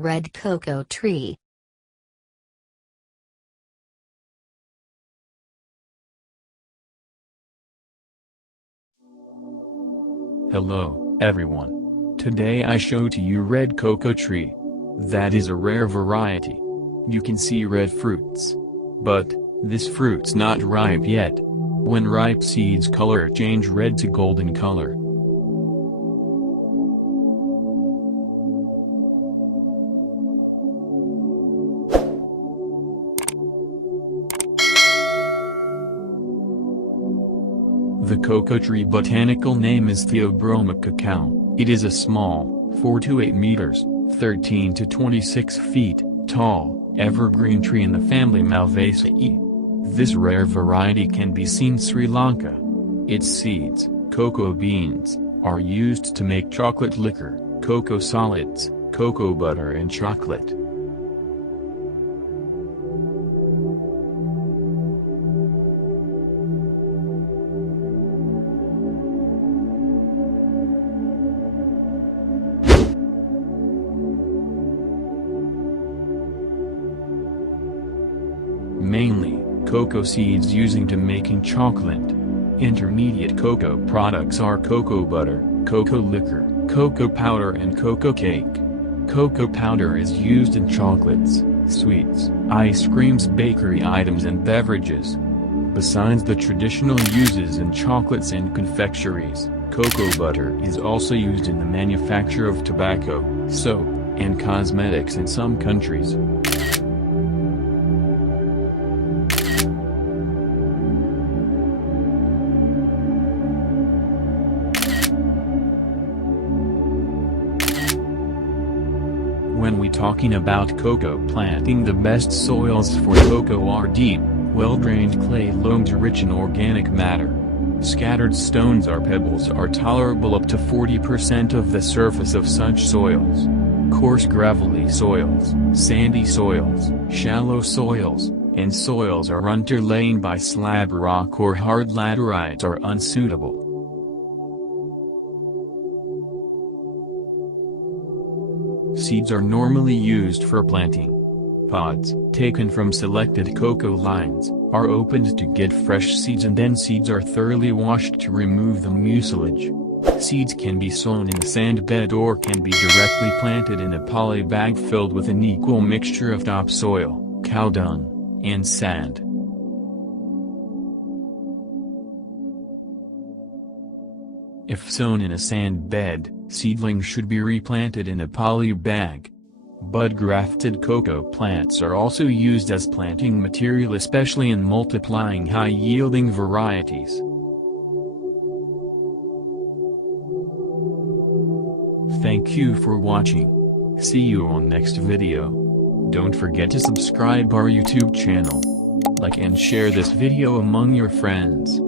Red Cacao Tree. Hello, everyone. Today I show to you red cacao tree. That is a rare variety. You can see red fruits. But, this fruit's not ripe yet. When ripe, seeds color change red to golden color. The cocoa tree botanical name is Theobroma cacao. It is a small, 4 to 8 meters, 13 to 26 feet, tall, evergreen tree in the family Malvaceae. This rare variety can be seen in Sri Lanka. Its seeds, cocoa beans, are used to make chocolate liquor, cocoa solids, cocoa butter and chocolate. Mainly, cocoa seeds using to making chocolate. Intermediate cocoa products are cocoa butter, cocoa liquor, cocoa powder and cocoa cake. Cocoa powder is used in chocolates, sweets, ice creams, bakery items and beverages. Besides the traditional uses in chocolates and confectioneries, cocoa butter is also used in the manufacture of tobacco, soap, and cosmetics in some countries. When we talking about cocoa planting, the best soils for cocoa are deep, well-drained clay loams rich in organic matter. Scattered stones or pebbles are tolerable up to 40% of the surface of such soils. Coarse gravelly soils, sandy soils, shallow soils, and soils are underlain by slab rock or hard laterites are unsuitable. Seeds are normally used for planting. Pods, taken from selected cocoa lines, are opened to get fresh seeds and then seeds are thoroughly washed to remove the mucilage. Seeds can be sown in a sand bed or can be directly planted in a poly bag filled with an equal mixture of topsoil, cow dung, and sand. If sown in a sand bed, seedlings should be replanted in a poly bag. Bud-grafted cocoa plants are also used as planting material, especially in multiplying high-yielding varieties. Thank you for watching. See you on next video. Don't forget to subscribe our YouTube channel. Like and share this video among your friends.